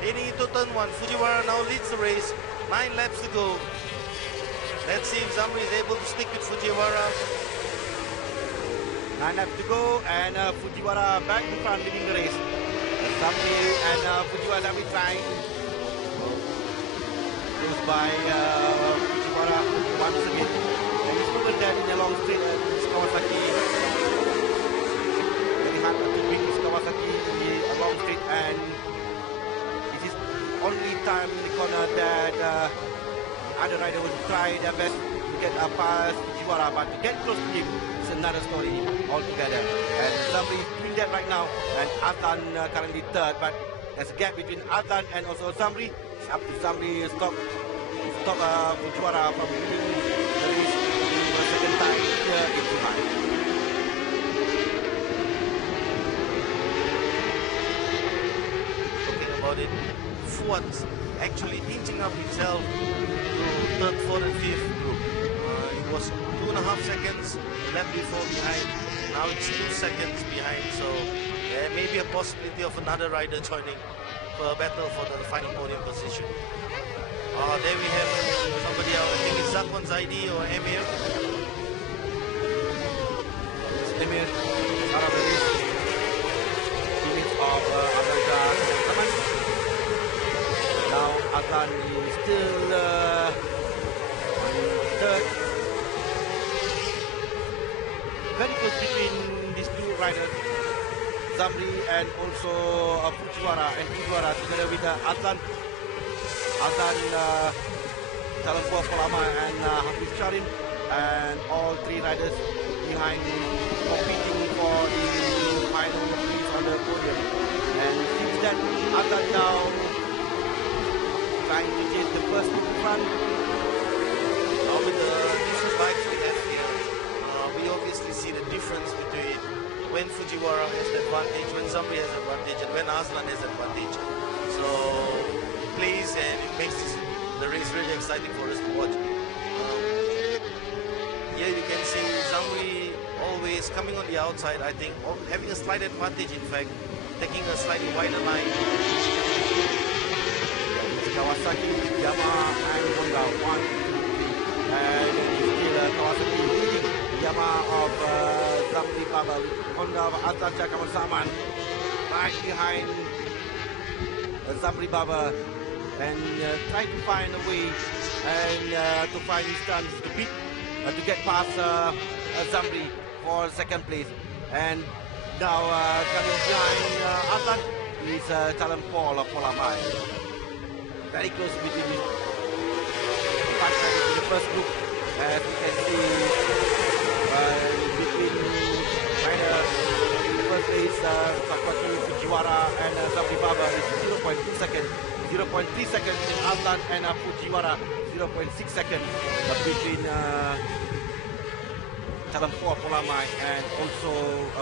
Heading into turn 1, Fujiwara now leads the race. 9 laps to go. Let's see if Zamri is able to stick with Fujiwara. 9 laps to go, and Fujiwara back in front, leading the race. Zamri and Fujiwara have been trying. Goes by Fujiwara once again. And he's proven that in a long straight. Kawasaki. Very hard to beat this Kawasaki in a long straight, and it is only time in the corner that other rider will try their best to get past Fujiwara, but to get close to him is another story altogether. And Zamri is doing that right now, and Adlan currently third, but there's a gap between Adlan and also Zamri. It's up to Zamri to stop Fujiwara from winning the race for the second time here in Dubai. Talking about it, Fuad's actually inching up himself to third, fourth and fifth group. It was 2.5 seconds left before behind. Now it's 2 seconds behind, so there may be a possibility of another rider joining for a battle for the final podium position. There we have somebody else. I think it's Zakwan Zaidi or Emir. Emir out of the race. Teammates of Adlan. Now Adlan is still on third. Very close between these two riders, Zamri and also Fujiwara, and Fujiwara together with Adlan, Talampua Polama and Hafiz Sharin, and all three riders behind competing for the final place on the podium. And since that, Adlan now trying to chase the first in front. Now with the different bikes we have here, we obviously see the difference between when Fujiwara has the advantage, when Zamri has advantage, and when Aslan has advantage. So it plays and it makes the race really exciting for us to watch. Here you can see Zamri always coming on the outside, I think, having a slight advantage in fact, taking a slightly wider line. Kawasaki, Yamaha and Honda 1, 2, 3, and still Kawasaki leading Yamaha of Zamri Baba, Honda of Adlan Kamal Zaman right behind Zamri Baba, and trying to find a way and to find his chance to beat, to get past Zamri for second place. And now coming behind Adlan is Talan Paul of Polamai. Very close between the first group, as we can see between in the first place Sakwaki, Fujiwara and Zamri Baba is 0.2 seconds, 0.3 seconds in Adlan and Fujiwara, 0.6 seconds between Talampua Polamai and also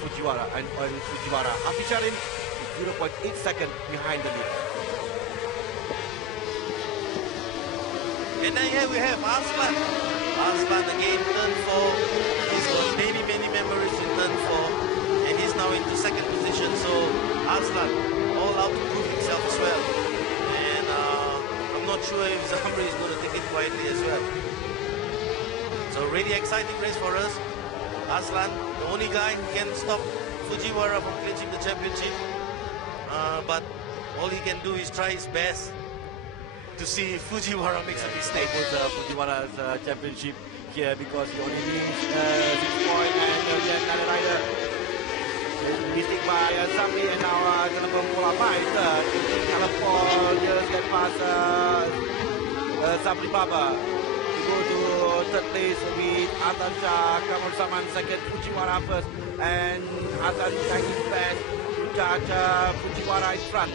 Fujiwara and Fujiwara. Afisharin is 0.8 seconds behind the lead. And then here we have Aslan. Aslan again, turn 4. He's got many memories in turn 4. And he's now into second position. So Aslan, all out to prove himself as well. And I'm not sure if Zamri is going to take it quietly as well. So really exciting race for us. Aslan, the only guy who can stop Fujiwara from clinching the championship. But all he can do is try his best to see if Fujiwara makes a mistake. With Fujiwara's championship here, because he only needs 6 points, and we have another rider. Mistake by Zamri, and now Talampua Polamai third. Talampua just get past Zamri Baba to go to third place with Adlan Kamal Zaman second, Fujiwara first, and Adlan trying his best to judge Fujiwara in front.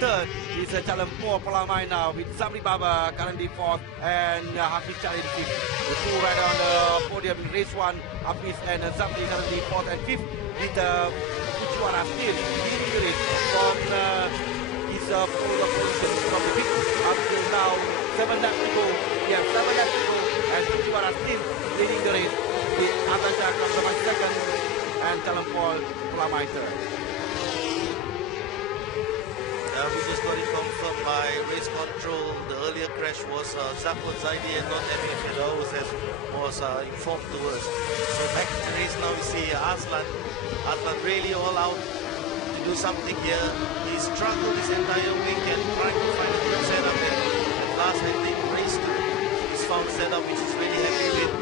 Third is Talampua Polamai now with Zamri Baba currently fourth, and Hafiz Charin fifth. The two riders on the podium in race 1, Hafiz and Zamri currently fourth and fifth, with Fujiwara still leading the race from his pole position from the pit up till now. 7 laps to go. We have 7 laps to go, and Fujiwara still leading the race with Adlan Kamal second and Talampua Polamai third. We just got it confirmed by race control. The earlier crash was Zapot's idea, not having a fellow was informed to us. So back to the race now, we see Aslan really all out to do something here. He struggled this entire weekend trying to find a good setup, and at last I think race 2 he's found setup which is really happy with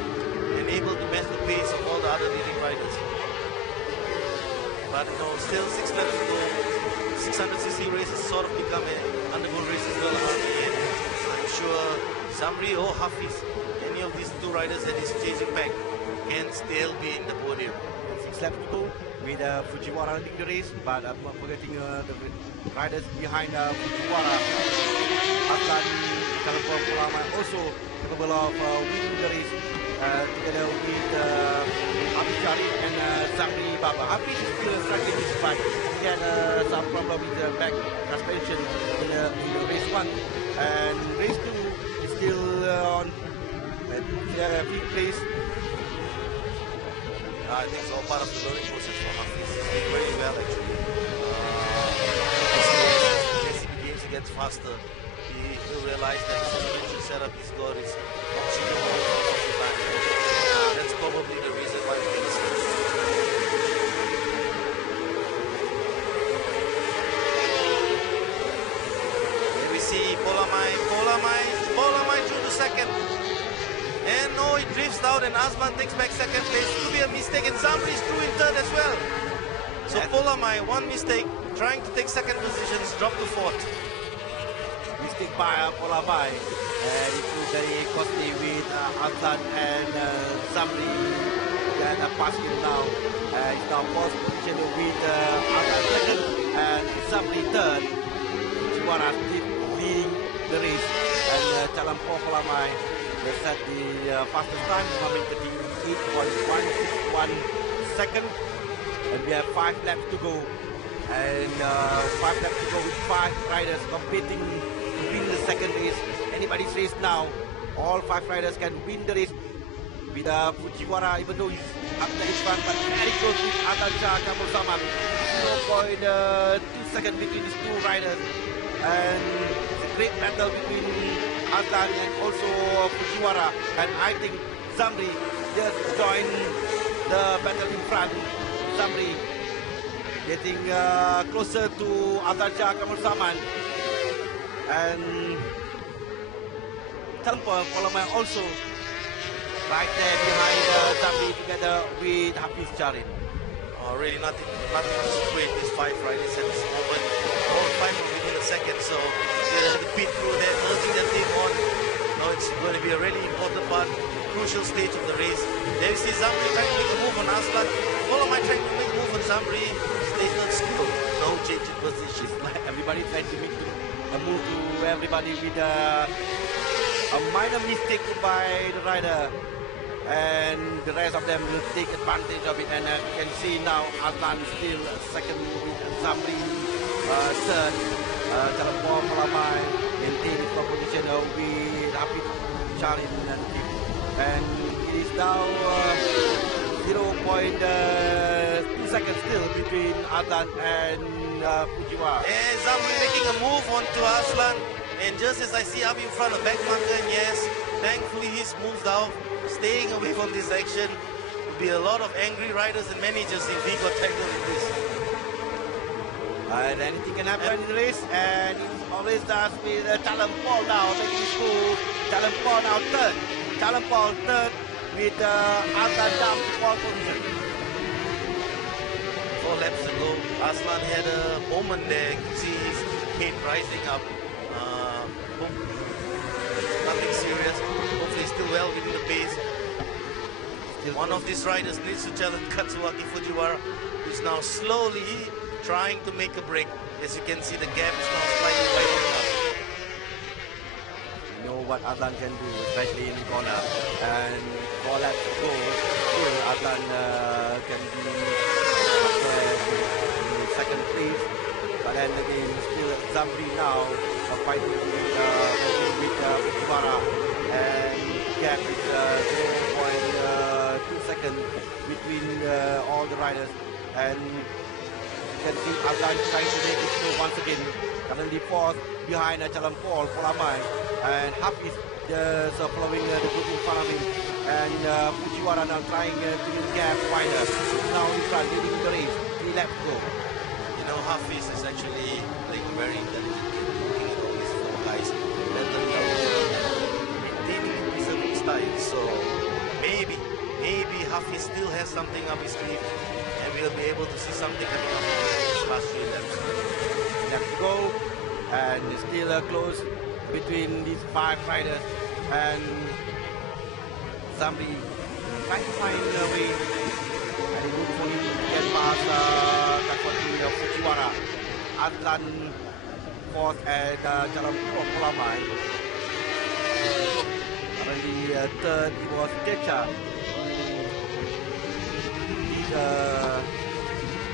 and able to match the pace of all the other leading riders. But you know, still 6 laps to go. 600cc races sort of become an underground race as well, and I'm sure Zamri or Hafiz, any of these two riders that is chasing back, can still be in the podium. 6 laps to go with Fujiwara leading the race, but I'm not forgetting the riders behind Fujiwara. Aslan Kalampur Pulama also capable of winning the race together with Hafiz Sharif and Zamri Baba. Hafiz is still struggling this fight. He had some problem with the back suspension in the race 1, and race 2 is still on fifth place. I think it's all part of the learning process for Hafiz. He's doing very well actually. As he begins to get faster, he will realize that the suspension setup he's got is not suitable for the time. That's probably the reason why he's missing. See Polamai through the second, and no, he drifts out and Aslan takes back second place. It could be a mistake, and Zamri is through in third as well. So Polamai, one mistake, trying to take second positions, drop to fourth. Mistake by Polamai, and it was very costly with Aslan and Zamri that passed him now. He's now fourth position with Aslan second and Zamri third. Fujiwara still leading the race, and Champioship Polamai has set the fastest time, 1:38.161 seconds, and we have 5 laps to go, and 5 laps to go with 5 riders competing to win the second race. Anybody's race now, all 5 riders can win the race. With Fujiwara, even though he's up there in front, but very close with Atalja Kamul Zaman, 0.2 seconds between these 2 riders. And it's a great battle between Aslan and also Fujiwara, and I think Zamri just joined the battle in front. Zamri getting closer to Atalja Kamul Zaman, and Champioship Polamai also right there behind Zamri together with Hafiz Sharif. Really nothing to separate these 5 riders at this moment. All 5 are within a second, so they have to pit through there, urging their team on. Now it's going to be a really important part, crucial stage of the race. There you see Zamri trying to make a move on Aslan. Polamai trying to make a move on Zamri. Stays not still. No change in position. Everybody trying to make a move to everybody with a minor mistake by the rider, and the rest of them will take advantage of it. And you can see now Aslan still second with Zamri third. Champioship Polamai maintaining his position with Hafiz Sharif and it is now 0.2 seconds still between Aslan and Fujiwara. And Zamri making a move onto Aslan, and just as I see up in front of back marker, and yes, thankfully he's moved out, staying away from this action. Would be a lot of angry riders and managers if he got tangled in this. And anything can happen in the race, and it always does with Champioship now making his move. Champioship now third. Champioship third with Aslan down to fourth position. 4 laps ago, Aslan had a moment there. You can see his head rising up. Nothing serious. Hopefully still well within the pace. One of these riders needs to challenge Katsuaki Fujiwara, who's now slowly trying to make a break. As you can see, the gap is now slightly widening up. You know what Aslan can do, especially in the corner. And 4 laps to go, still Aslan can be in the second place. But then again, still Zamri now fighting with Fujiwara, and gap is 0.2 seconds between all the riders. And can see Azlan trying to make it through once again. Currently fourth behind Jalan Paul Polamai, and Hafiz just following the group in front of him, and Fujiwara now trying to use gap wider. Now in front, leading the race. 3 laps to go. You know, Hafiz is actually playing very intelligently, looking at all these 4 guys, mentally maintaining his serving style. So maybe Hafiz still has something up his sleeve, and we'll be able to see something coming up in these last 3 laps. Laps to go, and still close between these 5 riders, and Zamri trying to find a way, and good for him to get past Fujiwara. Azlan fourth at Jalan Polamai. Currently third was Kecha. He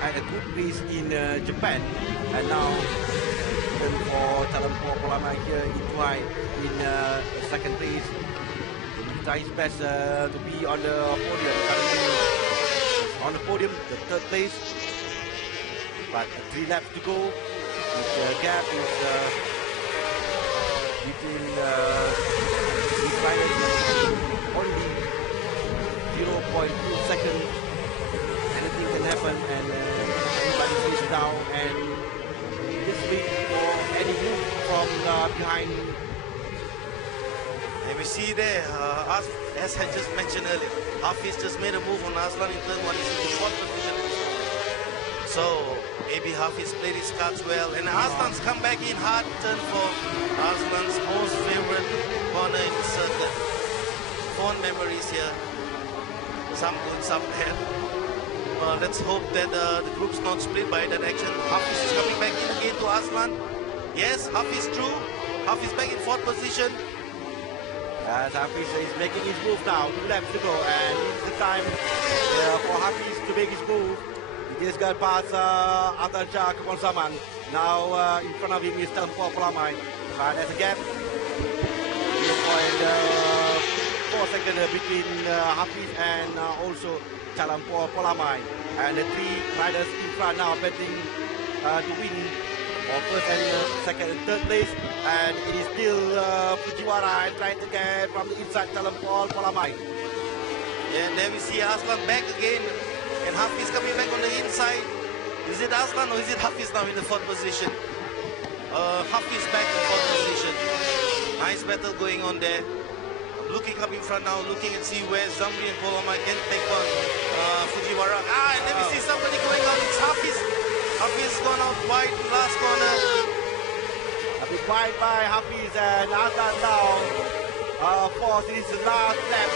had a good race in Japan, and now for Jalan Polamai here in Dubai in second race. He tries his best to be on the podium. Currently on the podium, the 3rd place, but 3 laps to go. The gap is between these riders only 0.2 seconds. Anything can happen, and everybody is down, and this week for any move from behind. And we see there, as I just mentioned earlier, Hafiz just made a move on Azlan in turn 1. He's in the 4th position. So maybe Hafiz played his cards well, and Azlan's come back in hard turn 4. Azlan's most favorite corner in the circuit. Fond memories here. Some good, some bad. Let's hope that the group's not split by that action. Hafiz is coming back in again to Azlan. Yes, Hafiz through. Hafiz back in 4th position. As Hafiz is making his move now, 2 laps to go, and it's the time for Hafiz to make his move. He just got past Atal Shah Kapon Saman. Now in front of him is Jalan Polamai. But there's a gap. 0.4 seconds between Hafiz and also Jalan Polamai. And the 3 riders in front now betting to win for 1st and 2nd and 3rd place. And it is still Fujiwara trying to get from the inside Jalan Polamai. Yeah, and there we see Azlan back again, and Hafiz coming back on the inside. Is it Azlan or is it Hafiz now in the 4th position? Hafiz back in 4th position. Nice battle going on there. Looking up in front now, looking and see where Zamri and Polamai can take on Fujiwara. And then we see somebody going out. It's Hafiz. Hafiz gone out wide in the last corner. A bit wide by Hafiz, and Azlan now fourth. This is the last lap,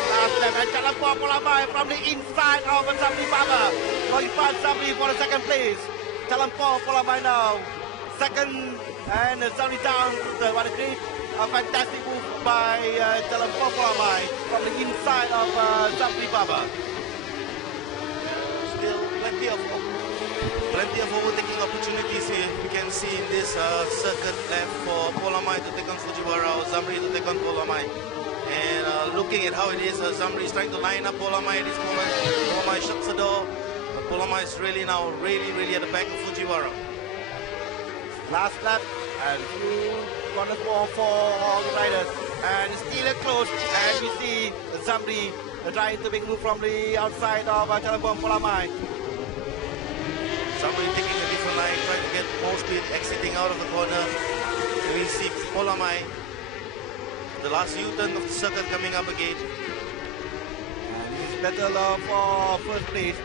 and Jalan Polamai from the inside of Zamri Baba. Going past Zamri for the 2nd place. Jalan Polamai now 2nd, and Zamri down to the what a great, fantastic move by Jalan Polamai from the inside of Zamri Baba. Still plenty of overtaking opportunities here. We can see in this circuit left for Polamai to take on Fujiwara, or Zamri to take on Polamai. And looking at how it is, Zamri is trying to line up Polamai at this moment. Polamai shuts the door, but Polamai is really now really at the back of Fujiwara. Last lap, and few corners more for all the riders, and still close, and we see Zamri trying to make move from the outside of Jalan Polamai. Zamri taking a different line, trying to get more speed, exiting out of the corner. And we see Polamai, the last U-turn of the circuit coming up again. And this battle for 1st place,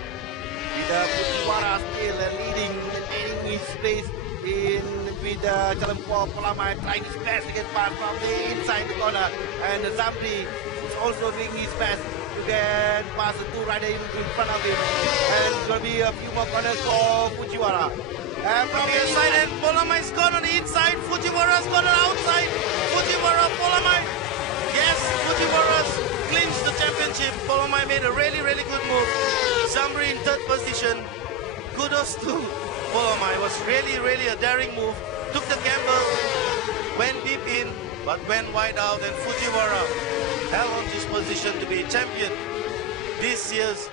with Fujiwara still leading his place in with Jalan Polamai trying his best to get past from the inside the corner, and Zamri is also doing his best to get past the 2 riders in front of him, and it's going to be a few more corners for Fujiwara. And From the inside, and Polamai's gone on the inside, Fujiwara's gone on the outside. Fujiwara, Polamai. Yes, Fujiwara's clinched the championship. Polamai made a really good move. Zamri in 3rd position. Kudos to Polamai. It was really a daring move. Took the gamble, went deep in, but went wide out, and Fujiwara held on to his position to be champion this year's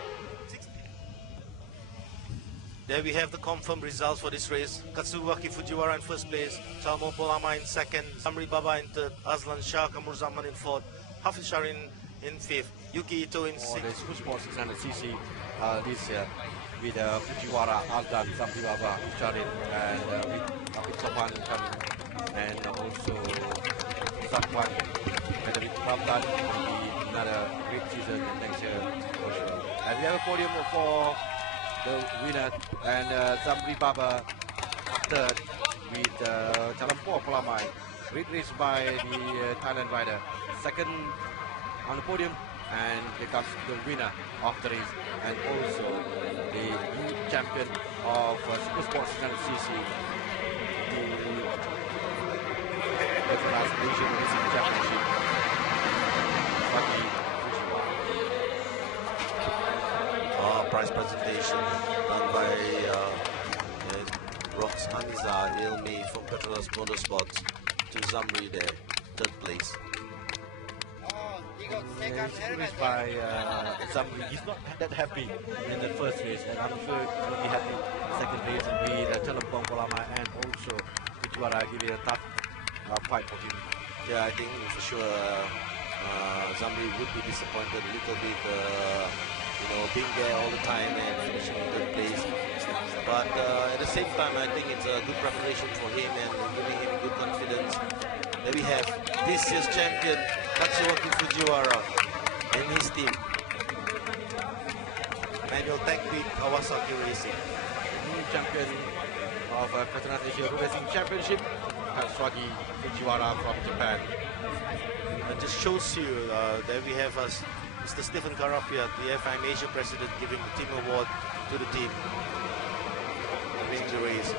There we have the confirmed results for this race. Katsuwaki Fujiwara in first place, Salmo Polama in second, Samri Baba in third, Aslan Shah Kamurzaman in fourth, Hafiz Sharin in fifth, Yuki Ito in For the sixth. SuperSports 600cc this year with Fujiwara, Aslan, Samri Baba, Sharin, and with Hafiz Sopan coming, and also Zakwan, and with Ramdan will be another great season next year for sure. And we have a podium for the winner, and Zamri Baba third with Chalampo Polamai. Great race by the Thailand rider. Second on the podium, and becomes the winner of the race, and also the new champion of SuperSports 600cc, the PETRONAS Asian Racing Championship. Prize presentation done by Rox Hamiza Ilmi from PETRONAS Motorsports to Zamri there, third place. Race by Zamri. He's not that happy in the first race, and I'm sure he'll be happy second race with Chalampong Polama and also Fujiwara giving a tough fight for him. Yeah, I think for sure Zamri would be disappointed a little bit, being there all the time and finishing in third place. But at the same time, I think it's a good preparation for him and giving him good confidence. There we have this year's champion, Katsuwaki Fujiwara, and his team. Manual Tech beat Kawasaki Racing. The new champion of PETRONAS Asia Racing Championship, Katsuwaki Fujiwara from Japan. It just shows you, there we have us, Mr. Stephen Karapia, the FIM Asia president, giving the team award to the team, winning the race.